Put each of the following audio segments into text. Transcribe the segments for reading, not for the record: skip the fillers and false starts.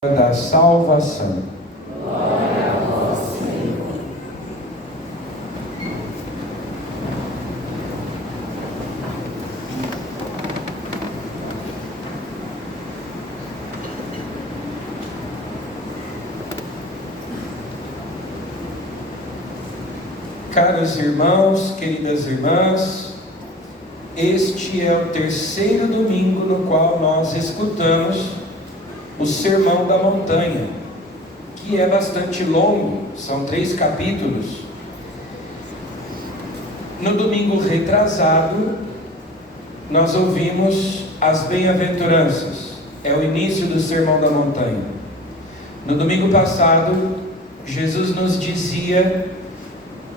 da salvação. Glória a vós, Senhor. Caros irmãos, queridas irmãs, este é o terceiro domingo no qual nós escutamos o Sermão da Montanha, que é bastante longo, são 3 capítulos. No domingo retrasado, nós ouvimos as bem-aventuranças, é o início do Sermão da Montanha. No domingo passado, Jesus nos dizia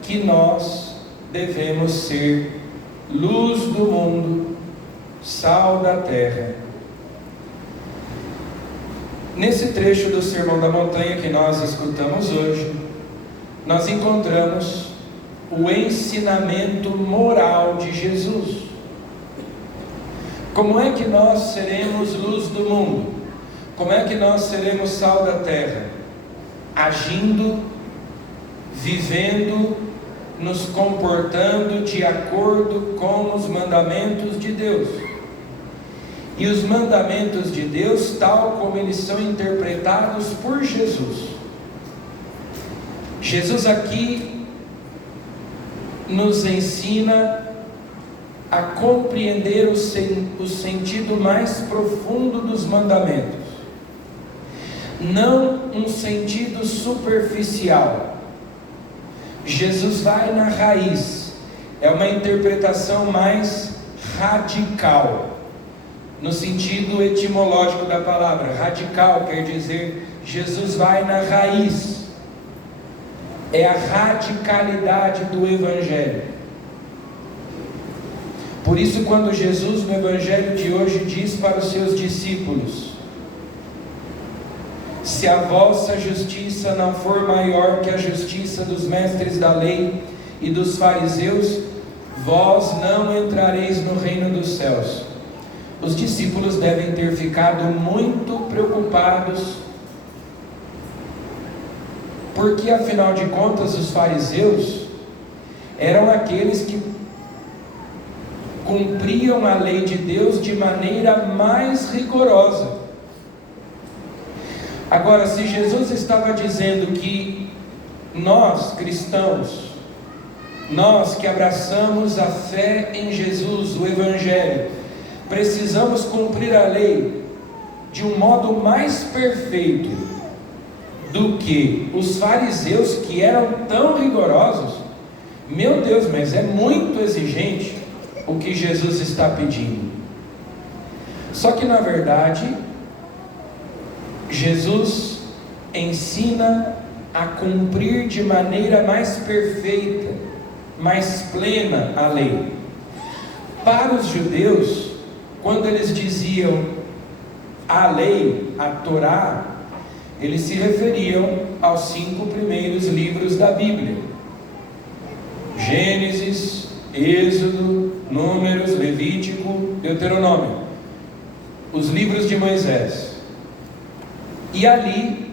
que nós devemos ser luz do mundo, sal da terra. Nesse trecho do Sermão da Montanha que nós escutamos hoje, nós encontramos o ensinamento moral de Jesus. Como é que nós seremos luz do mundo? Como é que nós seremos sal da terra? Agindo, vivendo, nos comportando de acordo com os mandamentos de Deus. E os mandamentos de Deus, tal como eles são interpretados por Jesus. Jesus aqui nos ensina a compreender o sentido mais profundo dos mandamentos. Não um sentido superficial. Jesus vai na raiz. É uma interpretação mais radical. No sentido etimológico da palavra, radical quer dizer Jesus vai na raiz. É a radicalidade do Evangelho. Por isso, quando Jesus no Evangelho de hoje diz para os seus discípulos: se a vossa justiça não for maior que a justiça dos mestres da lei e dos fariseus, vós não entrareis no reino dos céus. Os discípulos devem ter ficado muito preocupados, porque afinal de contas os fariseus eram aqueles que cumpriam a lei de Deus de maneira mais rigorosa. Agora, se Jesus estava dizendo que nós cristãos, nós que abraçamos a fé em Jesus, o Evangelho, precisamos cumprir a lei de um modo mais perfeito do que os fariseus, que eram tão rigorosos. Meu Deus, mas é muito exigente o que Jesus está pedindo. Só que na verdade, Jesus ensina a cumprir de maneira mais perfeita, mais plena a lei. Para os judeus, quando eles diziam a lei, a Torá, eles se referiam aos 5 primeiros livros da Bíblia: Gênesis, Êxodo, Números, Levítico, Deuteronômio, os livros de Moisés. E ali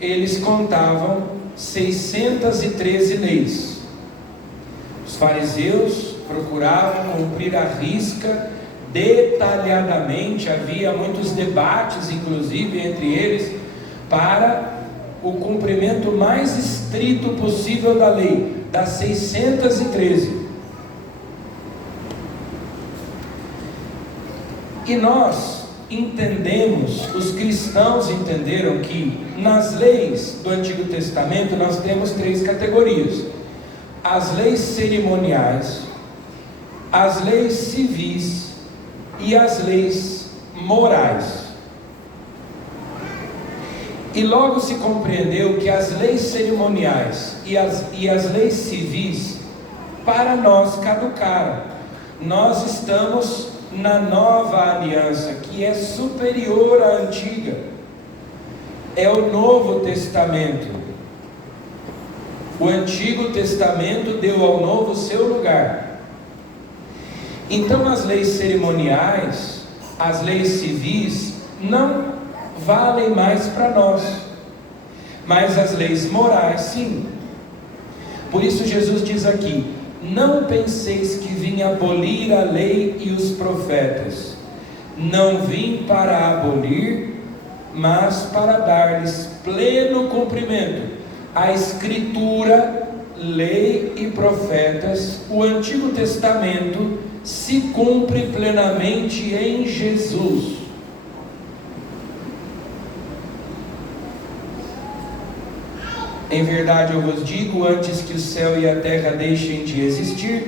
eles contavam 613 leis. Os fariseus procuravam cumprir à risca, detalhadamente. Havia muitos debates, inclusive, entre eles, para o cumprimento mais estrito possível da lei, das 613. E nós entendemos, os cristãos entenderam que nas leis do Antigo Testamento nós temos 3 categorias: as leis cerimoniais, as leis civis e as leis morais. E logo se compreendeu que as leis cerimoniais e as leis civis para nós caducaram. Nós estamos na nova aliança, que é superior à antiga. É o Novo Testamento. O Antigo Testamento deu ao Novo seu lugar. Então as leis cerimoniais, as leis civis, não valem mais para nós, mas as leis morais sim. Por isso Jesus diz aqui: não penseis que vim abolir a lei e os profetas. Não vim para abolir, mas para dar-lhes pleno cumprimento. A Escritura, lei e profetas, o Antigo Testamento, se cumpre plenamente em Jesus. Em verdade eu vos digo, antes que o céu e a terra deixem de existir,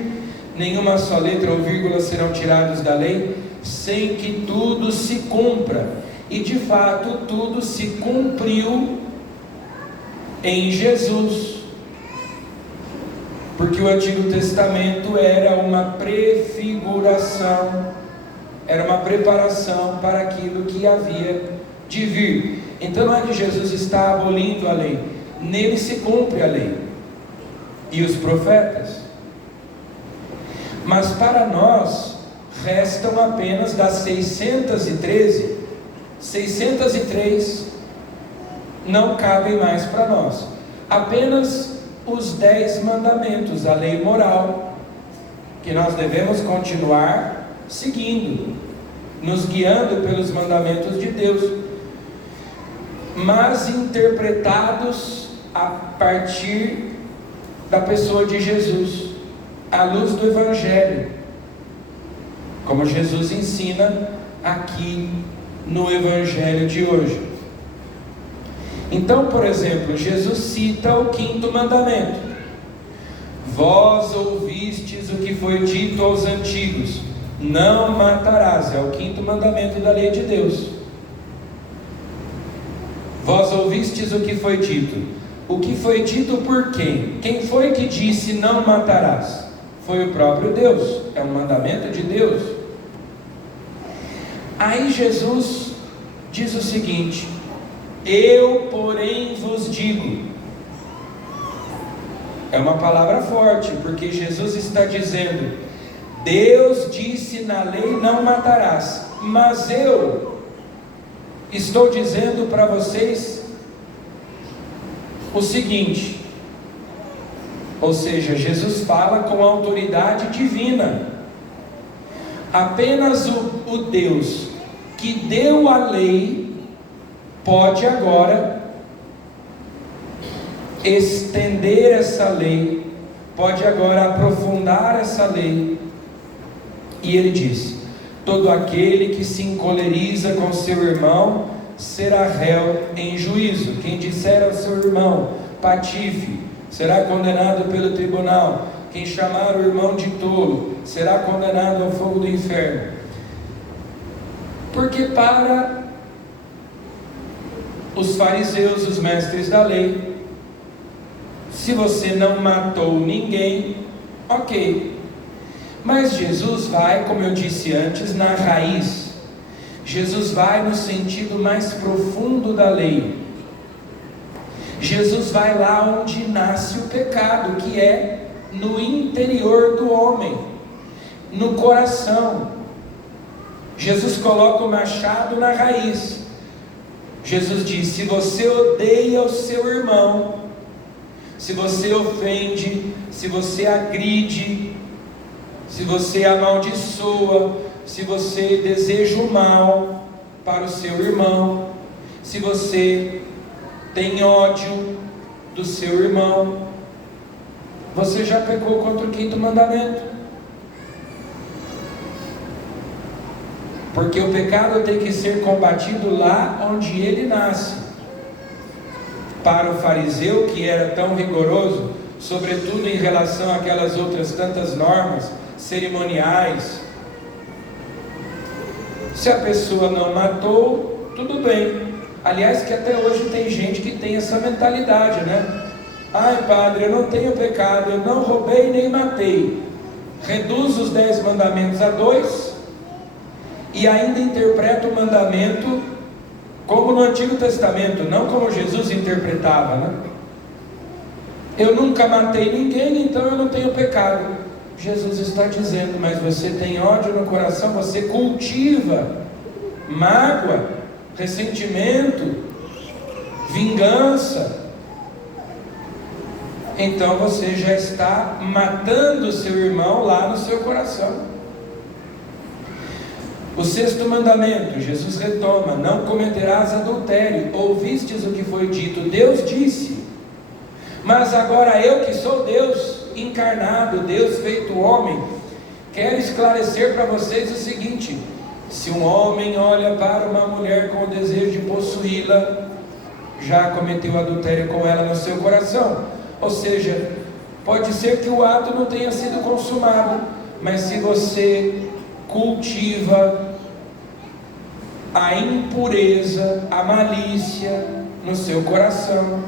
nenhuma só letra ou vírgula serão tirados da lei, sem que tudo se cumpra. E de fato tudo se cumpriu em Jesus, porque o Antigo Testamento era uma prefiguração, era uma preparação para aquilo que havia de vir. Então não é que Jesus está abolindo a lei, nele se cumpre a lei e os profetas, mas para nós restam apenas das 603 não cabem mais para nós, apenas os 10 mandamentos, a lei moral, que nós devemos continuar seguindo, nos guiando pelos mandamentos de Deus, mas interpretados a partir da pessoa de Jesus, à luz do Evangelho, como Jesus ensina aqui no Evangelho de hoje. Então, por exemplo, Jesus cita o 5º mandamento: vós ouvistes o que foi dito aos antigos, não matarás. É o 5º mandamento da lei de Deus. Vós ouvistes o que foi dito. O que foi dito por quem? Quem foi que disse não matarás? Foi o próprio Deus, é um mandamento de Deus. Aí Jesus diz o seguinte: eu, porém, vos digo. É uma palavra forte, porque Jesus está dizendo: Deus disse na lei não matarás, mas eu estou dizendo para vocês o seguinte. Ou seja, Jesus fala com autoridade divina. Apenas o Deus que deu a lei pode agora estender essa lei, pode agora aprofundar essa lei. E ele diz: todo aquele que se encoleriza com seu irmão será réu em juízo. Quem disser ao seu irmão patife será condenado pelo tribunal. Quem chamar o irmão de tolo será condenado ao fogo do inferno. Porque para os fariseus, os mestres da lei, se você não matou ninguém, ok. Mas Jesus vai, como eu disse antes, na raiz. Jesus vai no sentido mais profundo da lei. Jesus vai lá onde nasce o pecado, que é no interior do homem, no coração. Jesus coloca o machado na raiz. Jesus diz: se você odeia o seu irmão, se você ofende, se você agride, se você amaldiçoa, se você deseja o mal para o seu irmão, se você tem ódio do seu irmão, você já pecou contra o 5º mandamento. Porque o pecado tem que ser combatido lá onde ele nasce. Para o fariseu, que era tão rigoroso, sobretudo em relação àquelas outras tantas normas cerimoniais, se a pessoa não matou, tudo bem. Aliás, que até hoje tem gente que tem essa mentalidade, né? Ai, padre, eu não tenho pecado, eu não roubei nem matei. Reduz os 10 mandamentos a 2 e ainda interpreta o mandamento como no Antigo Testamento, não como Jesus interpretava, né? Eu nunca matei ninguém, então eu não tenho pecado. Jesus está dizendo: mas você tem ódio no coração, você cultiva mágoa, ressentimento, vingança, então você já está matando o seu irmão lá no seu coração. O 6º mandamento, Jesus retoma: não cometerás adultério. Ouvistes o que foi dito, Deus disse. Mas agora eu, que sou Deus encarnado, Deus feito homem, quero esclarecer para vocês o seguinte: se um homem olha para uma mulher com o desejo de possuí-la, já cometeu adultério com ela no seu coração. Ou seja, pode ser que o ato não tenha sido consumado, mas se você cultiva a impureza, a malícia no seu coração,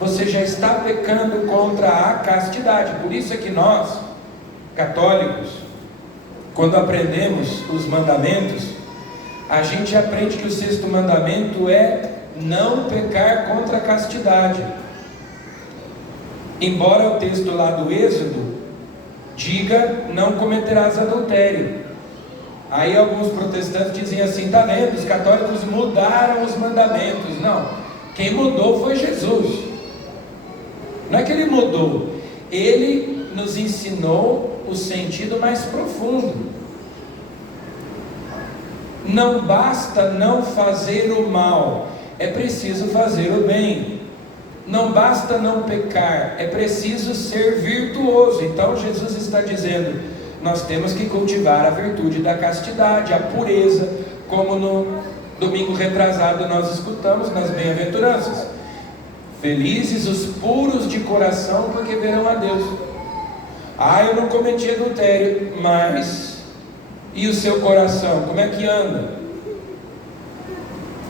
você já está pecando contra a castidade. Por isso é que nós, católicos, quando aprendemos os mandamentos, a gente aprende que o 6º mandamento é não pecar contra a castidade. Embora o texto lá do Êxodo diga: não cometerás adultério. Aí alguns protestantes dizem assim: está vendo, os católicos mudaram os mandamentos. Não, quem mudou foi Jesus. Não é que ele mudou, ele nos ensinou o sentido mais profundo. Não basta não fazer o mal, é preciso fazer o bem. Não basta não pecar, é preciso ser virtuoso. Então Jesus está dizendo: nós temos que cultivar a virtude da castidade, a pureza, como no domingo retrasado nós escutamos nas bem-aventuranças: felizes os puros de coração, porque verão a Deus. Eu não cometi adultério, mas e o seu coração, como é que anda?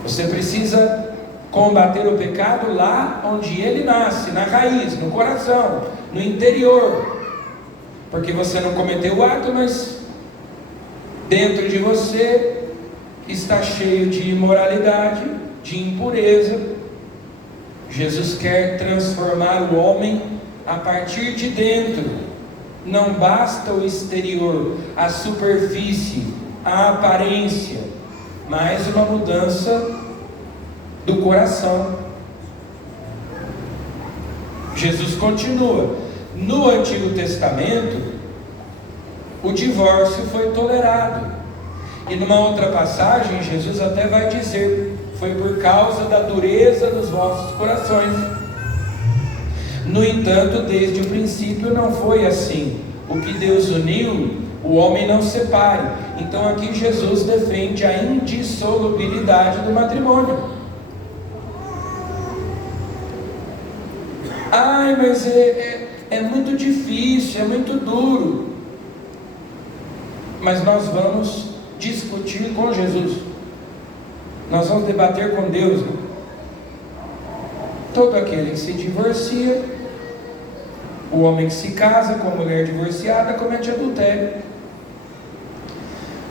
Você precisa combater o pecado lá onde ele nasce, na raiz, no coração, no interior, porque você não cometeu o ato, mas dentro de você está cheio de imoralidade, de impureza. Jesus quer transformar o homem a partir de dentro. Não basta o exterior, a superfície, a aparência, mas uma mudança do coração. Jesus continua: no Antigo Testamento o divórcio foi tolerado, e numa outra passagem Jesus até vai dizer: foi por causa da dureza dos vossos corações. No entanto, desde o princípio não foi assim. O que Deus uniu, o homem não separe. Então aqui Jesus defende a indissolubilidade do matrimônio. Mas é muito difícil, é muito duro. Mas nós vamos discutir com Jesus. Nós vamos debater com Deus, né? Todo aquele que se divorcia, o homem que se casa com a mulher divorciada, comete adultério.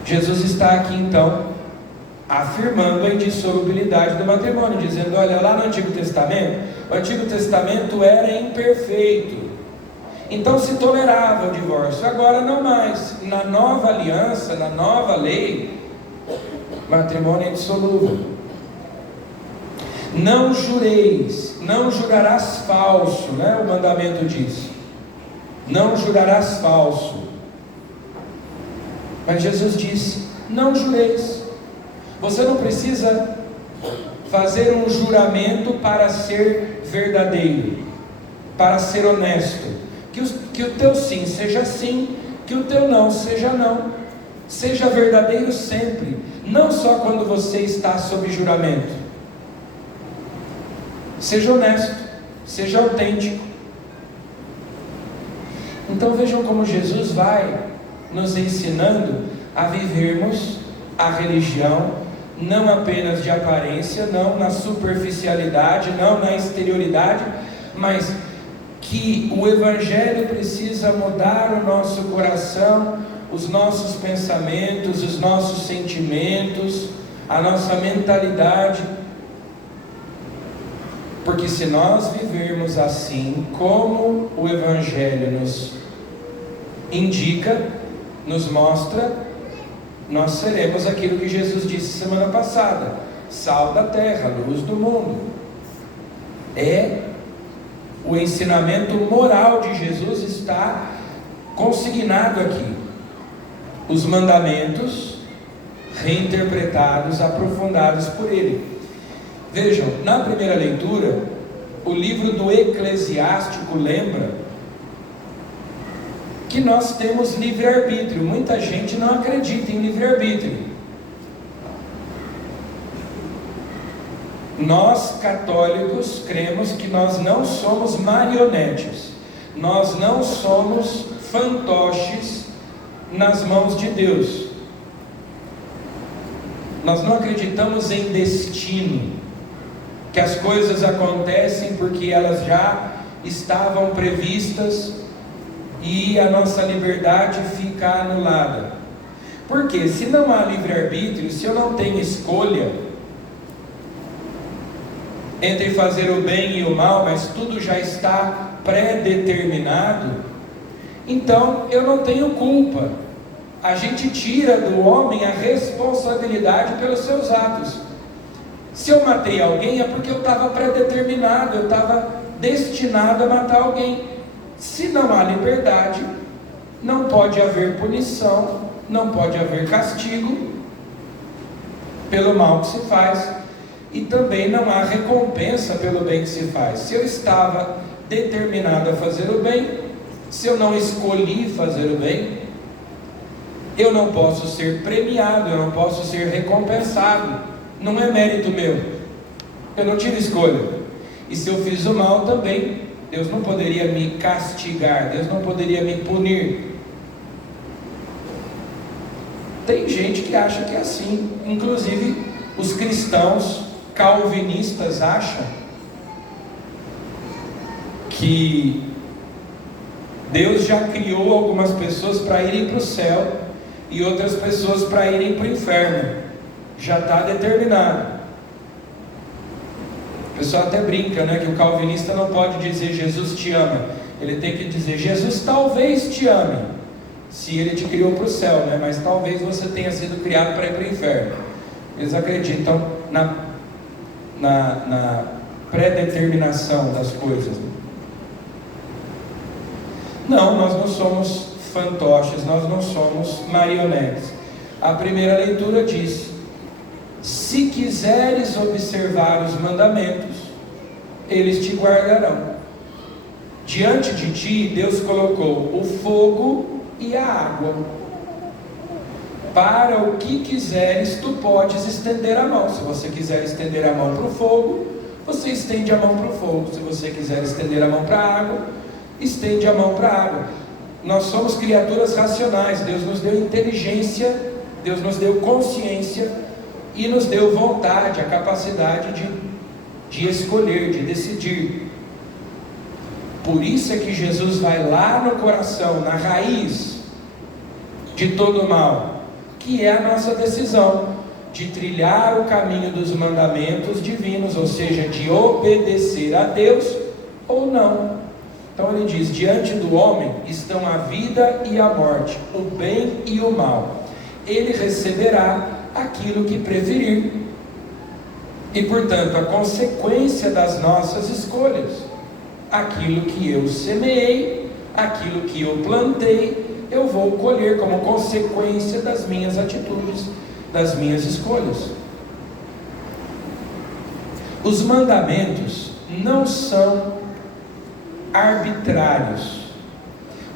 Jesus está aqui então afirmando a indissolubilidade do matrimônio, dizendo: olha, lá no Antigo Testamento, o Antigo Testamento era imperfeito, então se tolerava o divórcio. Agora não mais. Na nova aliança, na nova lei, matrimônio é indissolúvel. Não jureis, não jurarás falso, né? O mandamento diz: não jurarás falso. Mas Jesus disse: não jureis. Você não precisa fazer um juramento para ser verdadeiro, para ser honesto. Que o teu sim seja sim, que o teu não seja não. Seja verdadeiro sempre, não só quando você está sob juramento. Seja honesto, seja autêntico. Então vejam como Jesus vai nos ensinando a vivermos a religião não apenas de aparência, não na superficialidade, não na exterioridade, mas que o Evangelho precisa mudar o nosso coração, os nossos pensamentos, os nossos sentimentos, a nossa mentalidade. Porque se nós vivermos assim como o Evangelho nos indica, nos mostra, nós seremos aquilo que Jesus disse semana passada: sal da terra, luz do mundo. É o ensinamento moral de Jesus está consignado aqui. Os mandamentos reinterpretados, aprofundados por ele. Vejam, na primeira leitura, o livro do Eclesiástico lembra que nós temos livre-arbítrio. Muita gente não acredita em livre-arbítrio. Nós, católicos, cremos que nós não somos marionetes, nós não somos fantoches nas mãos de Deus. Nós não acreditamos em destino, que as coisas acontecem porque elas já estavam previstas e a nossa liberdade fica anulada. Porque se não há livre-arbítrio, se eu não tenho escolha entre fazer o bem e o mal, mas tudo já está pré-determinado, então eu não tenho culpa. A gente tira do homem a responsabilidade pelos seus atos. Se eu matei alguém é porque eu estava pré-determinado, eu estava destinado a matar alguém. Se não há liberdade, não pode haver punição, não pode haver castigo pelo mal que se faz, e também não há recompensa pelo bem que se faz. Se eu estava determinado a fazer o bem, se eu não escolhi fazer o bem, eu não posso ser premiado, eu não posso ser recompensado. Não é mérito meu, eu não tive escolha. E se eu fiz o mal também, Deus não poderia me castigar, Deus não poderia me punir. Tem gente que acha que é assim, inclusive os cristãos calvinistas acham que Deus já criou algumas pessoas para irem para o céu e outras pessoas para irem para o inferno, já está determinado. O pessoal até brinca, né, que o calvinista não pode dizer Jesus te ama, ele tem que dizer Jesus talvez te ame, se ele te criou para o céu, né, mas talvez você tenha sido criado para ir para o inferno. Eles acreditam na pré-determinação das coisas. Não, nós não somos fantoches, nós não somos marionetes. A primeira leitura diz: se quiseres observar os mandamentos, eles te guardarão. Diante de ti, Deus colocou o fogo e a água. Para o que quiseres, tu podes estender a mão. Se você quiser estender a mão para o fogo, você estende a mão para o fogo. Se você quiser estender a mão para a água, estende a mão para a água. Nós somos criaturas racionais. Deus nos deu inteligência, Deus nos deu consciência e nos deu vontade, a capacidade de escolher, de decidir. Por isso é que Jesus vai lá no coração, na raiz de todo o mal, que é a nossa decisão de trilhar o caminho dos mandamentos divinos, ou seja, de obedecer a Deus ou não. Então ele diz: diante do homem estão a vida e a morte, o bem e o mal. Ele receberá aquilo que preferir. E portanto, a consequência das nossas escolhas, aquilo que eu semeei, aquilo que eu plantei, eu vou colher como consequência das minhas atitudes, das minhas escolhas. Os mandamentos não são arbitrários.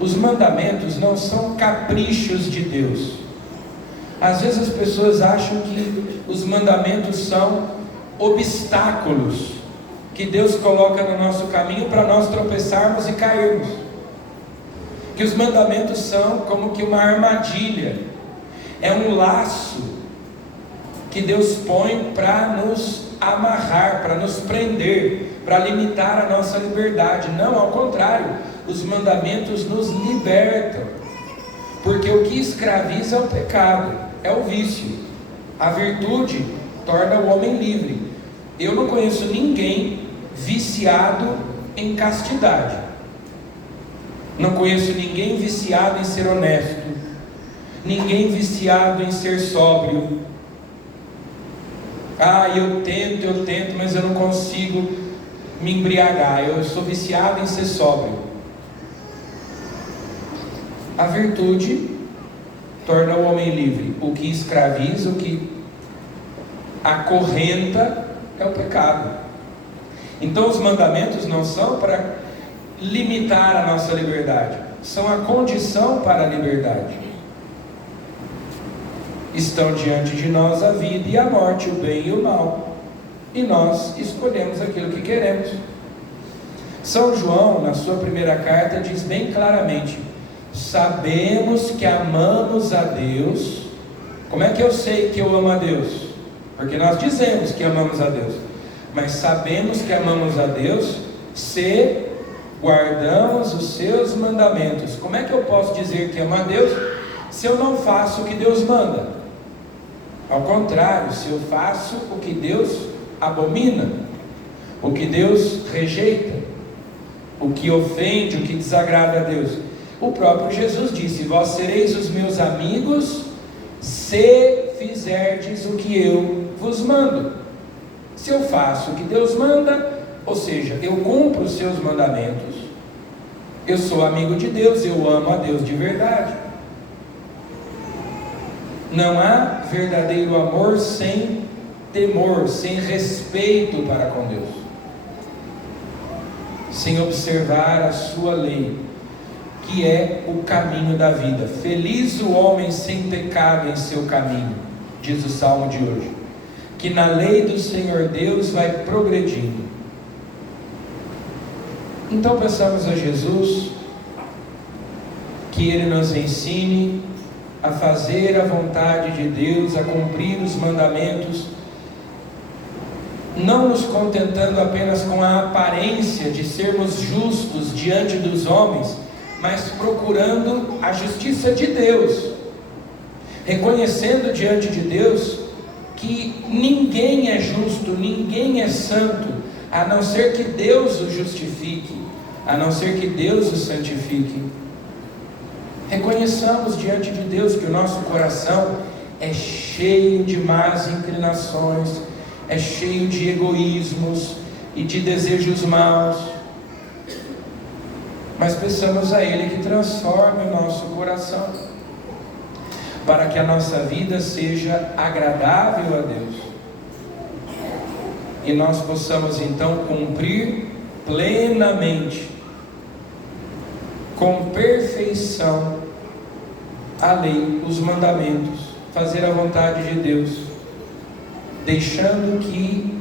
Os mandamentos não são caprichos de Deus. Às vezes as pessoas acham que os mandamentos são obstáculos que Deus coloca no nosso caminho para nós tropeçarmos e cairmos. Que os mandamentos são como que uma armadilha, é um laço que Deus põe para nos amarrar, para nos prender, para limitar a nossa liberdade. Não, ao contrário, os mandamentos nos libertam, porque o que escraviza é o pecado, é o vício. A virtude torna o homem livre. Eu não conheço ninguém viciado em castidade, não conheço ninguém viciado em ser honesto, ninguém viciado em ser sóbrio. Eu tento, mas eu não consigo me embriagar. Eu sou viciado em ser sóbrio. A virtude torna o homem livre. O que escraviza, o que acorrenta é o pecado. Então os mandamentos não são para limitar a nossa liberdade, são a condição para a liberdade. Estão diante de nós a vida e a morte, o bem e o mal, e nós escolhemos aquilo que queremos. São João, na sua primeira carta, diz bem claramente: sabemos que amamos a Deus. Como é que eu sei que eu amo a Deus? Porque nós dizemos que amamos a Deus, mas sabemos que amamos a Deus se guardamos os seus mandamentos. Como é que eu posso dizer que amo a Deus se eu não faço o que Deus manda? Ao contrário, se eu faço o que Deus abomina, o que Deus rejeita, o que ofende, o que desagrada a Deus. O próprio Jesus disse: vós sereis os meus amigos se fizerdes o que eu vos mando. Se eu faço o que Deus manda, ou seja, eu cumpro os seus mandamentos, eu sou amigo de Deus, eu amo a Deus de verdade. Não há verdadeiro amor sem temor, sem respeito para com Deus, sem observar a sua lei, que é o caminho da vida. Feliz o homem sem pecado em seu caminho, diz o Salmo de hoje, que na lei do Senhor Deus vai progredindo. Então peçamos a Jesus que Ele nos ensine a fazer a vontade de Deus, a cumprir os mandamentos, não nos contentando apenas com a aparência de sermos justos diante dos homens, mas procurando a justiça de Deus, reconhecendo diante de Deus que ninguém é justo, ninguém é santo, a não ser que Deus o justifique, a não ser que Deus o santifique. Reconheçamos diante de Deus que o nosso coração é cheio de más inclinações, é cheio de egoísmos e de desejos maus, mas peçamos a Ele que transforme o nosso coração, para que a nossa vida seja agradável a Deus, e nós possamos então cumprir plenamente, com perfeição, a lei, os mandamentos, fazer a vontade de Deus, deixando que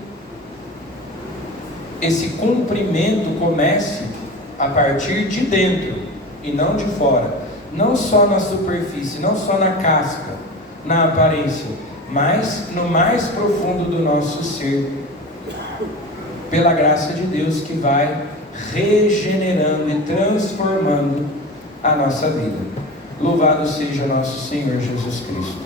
esse cumprimento comece a partir de dentro e não de fora, não só na superfície, não só na casca, na aparência, mas no mais profundo do nosso ser, pela graça de Deus que vai regenerando e transformando a nossa vida. Louvado seja nosso Senhor Jesus Cristo.